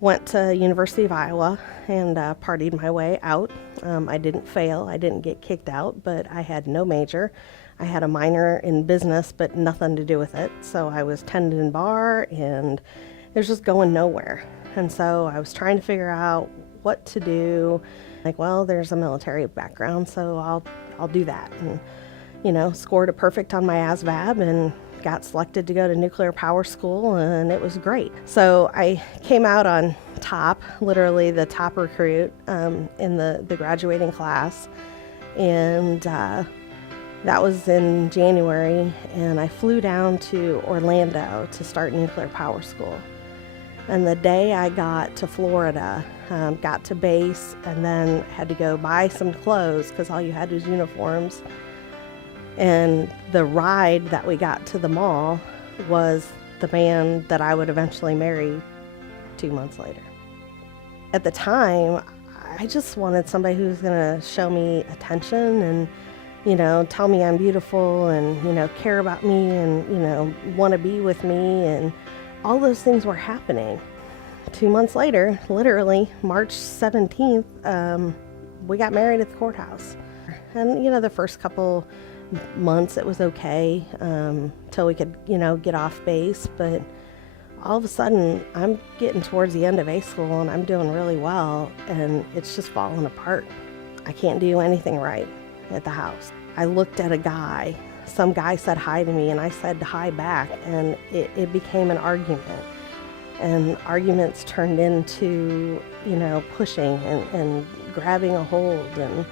Went to University of Iowa and partied my way out. I didn't fail. I didn't get kicked out, but I had no major. I had a minor in business, but nothing to do with it. So I was tending bar, and it was just going nowhere. And so I was trying to figure out what to do. Like, well, there's a military background, so I'll do that. And, scored a perfect on my ASVAB and got selected to go to nuclear power school, and it was great. So I came out on top, literally the top recruit in the graduating class, and that was in January, and I flew down to Orlando to start nuclear power school. And the day I got to Florida, got to base, and then had to go buy some clothes because all you had was uniforms. And the ride that we got to the mall was the man that I would eventually marry 2 months later. At the time, I just wanted somebody who was going to show me attention and, tell me I'm beautiful and, care about me and, want to be with me. And all those things were happening. 2 months later, literally March 17th, we got married at the courthouse. And, the first couple months it was okay till we could get off base, but all of a sudden I'm getting towards the end of A school and I'm doing really well, and it's just falling apart. I can't do anything right at the house. I looked at a guy, some guy said hi to me, and I said hi back, and it became an argument, and arguments turned into pushing and grabbing a hold, and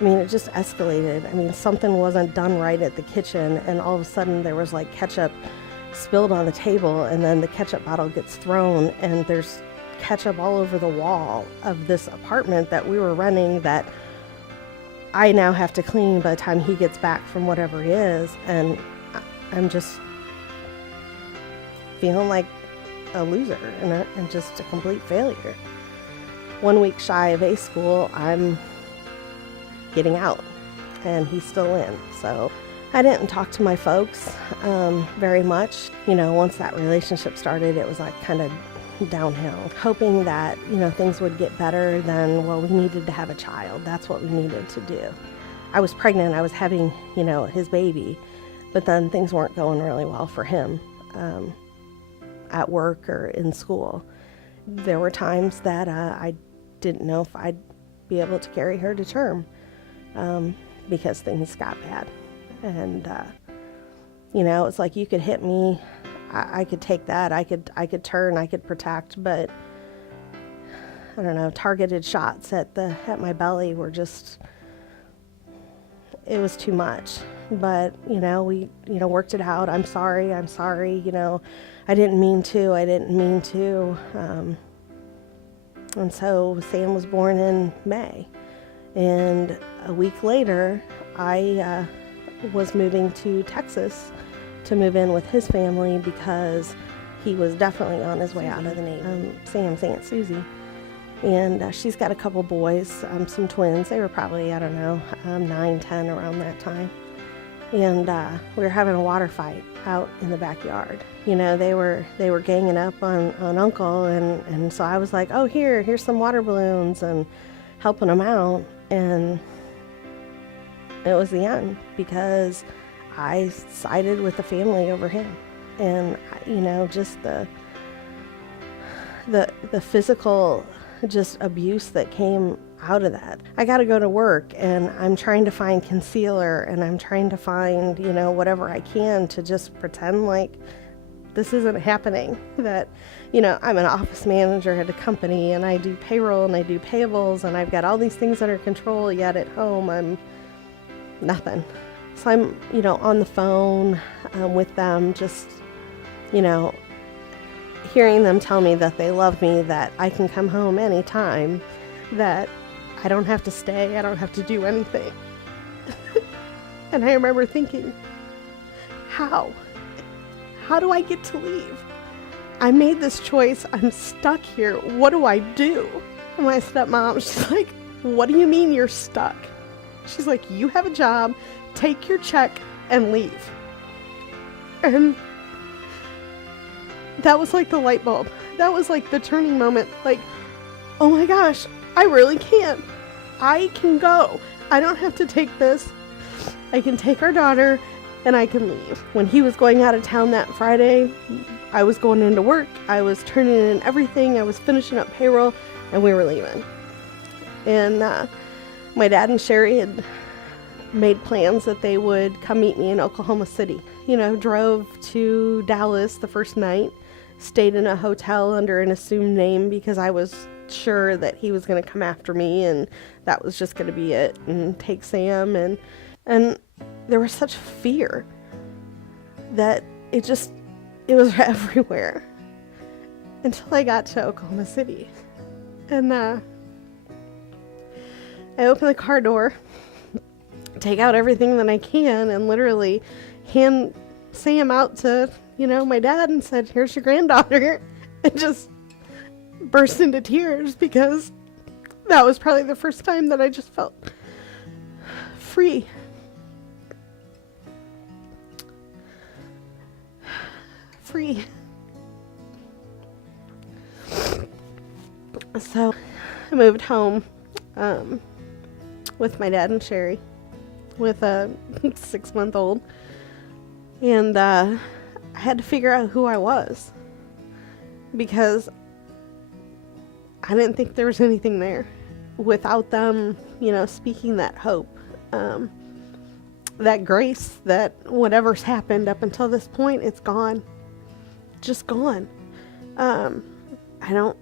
it just escalated. Something wasn't done right at the kitchen, and all of a sudden there was like ketchup spilled on the table, and then the ketchup bottle gets thrown, and there's ketchup all over the wall of this apartment that we were renting that I now have to clean by the time he gets back from whatever he is, and I'm just feeling like a loser and just a complete failure. 1 week shy of A school, I'm getting out, and he's still in. So I didn't talk to my folks very much. Once that relationship started, it was like kind of downhill, hoping that things would get better. Then, well, we needed to have a child. That's what we needed to do. I was pregnant. I was having his baby, but then things weren't going really well for him at work or in school. There were times that I didn't know if I'd be able to carry her to term. Because things got bad, and it's like you could hit me, I could take that, I could turn, I could protect, but I don't know, targeted shots at my belly were just, it was too much. But we worked it out. I'm sorry, I didn't mean to, and so Sam was born in May. And a week later, I was moving to Texas to move in with his family because he was definitely on his way out of the Navy. Sam's Aunt Susie. And she's got a couple boys, some twins. They were probably, 9, 10 around that time. And we were having a water fight out in the backyard. They were ganging up on Uncle, and so I was like, oh, here's some water balloons, and helping them out. And it was the end, because I sided with the family over him. And just the physical just abuse that came out of that. I got to go to work, and I'm trying to find concealer, and I'm trying to find whatever I can to just pretend like this isn't happening. That I'm an office manager at a company, and I do payroll, and I do payables, and I've got all these things under control, yet at home I'm nothing. So I'm on the phone with them, just hearing them tell me that they love me, that I can come home anytime, that I don't have to stay, I don't have to do anything. And I remember thinking, how do I get to leave? I made this choice, I'm stuck here, what do I do? And my stepmom, she's like, what do you mean you're stuck? She's like, you have a job, take your check and leave. And that was like the light bulb that was like the turning moment. Like, oh my gosh, I really can. I can go. I don't have to take this. I can take our daughter and I can leave. When he was going out of town that Friday, I was going into work. I was turning in everything. I was finishing up payroll and we were leaving. And my dad and Sherry had made plans that they would come meet me in Oklahoma City. You know, drove to Dallas the first night, stayed in a hotel under an assumed name because I was sure that he was going to come after me and that was just going to be it, and take Sam. And there was such fear that it was everywhere until I got to Oklahoma City. And I open the car door, take out everything that I can, and literally hand Sam out to, my dad and said, "Here's your granddaughter," and just burst into tears because that was probably the first time that I just felt free. Free. So I moved home with my dad and Sherry with a 6-month-old, and I had to figure out who I was because I didn't think there was anything there without them, speaking that hope, that grace, that whatever's happened up until this point, it's gone. Just gone. I don't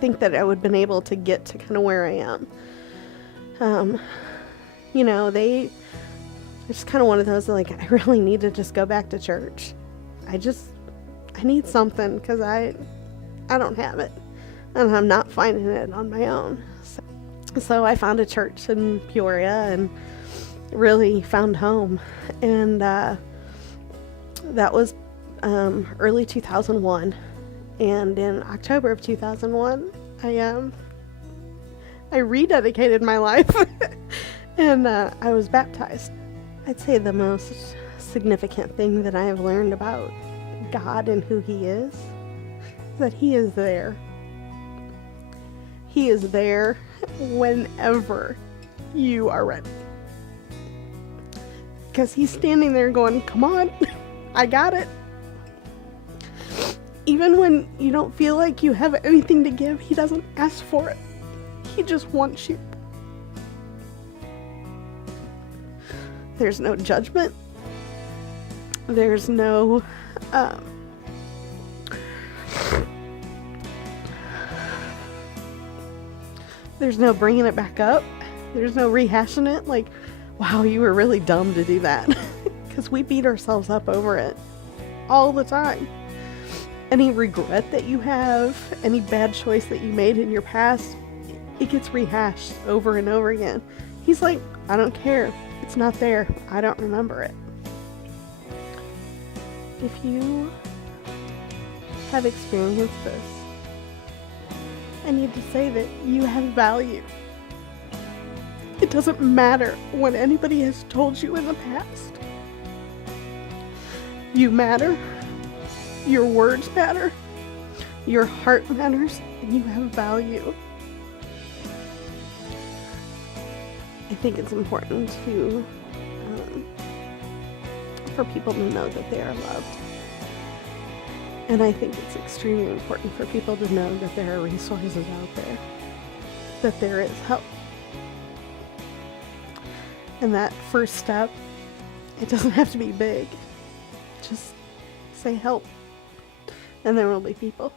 think that I would have been able to get to kind of where I am. They just kind of one of those like, I really need to just go back to church. I need something because I don't have it and I'm not finding it on my own. So I found a church in Peoria and really found home. And that was early 2001. And in October of 2001, I rededicated my life and I was baptized. I'd say the most significant thing that I have learned about God and who He is that He is there. He is there whenever you are ready. Because He's standing there going, "Come on, I got it." Even when you don't feel like you have anything to give, He doesn't ask for it. He just wants you. There's no judgment. There's no there's no bringing it back up. There's no rehashing it like, "Wow, you were really dumb to do that." Because we beat ourselves up over it all the time. Any regret that you have, any bad choice that you made in your past, it gets rehashed over and over again. He's like, "I don't care. It's not there. I don't remember it." If you have experienced this, I need to say that you have value. It doesn't matter what anybody has told you in the past. You matter. Your words matter. Your heart matters. And you have value. I think it's important to for people to know that they are loved. And I think it's extremely important for people to know that there are resources out there, that there is help. And that first step, it doesn't have to be big. Just say help, and there will be people.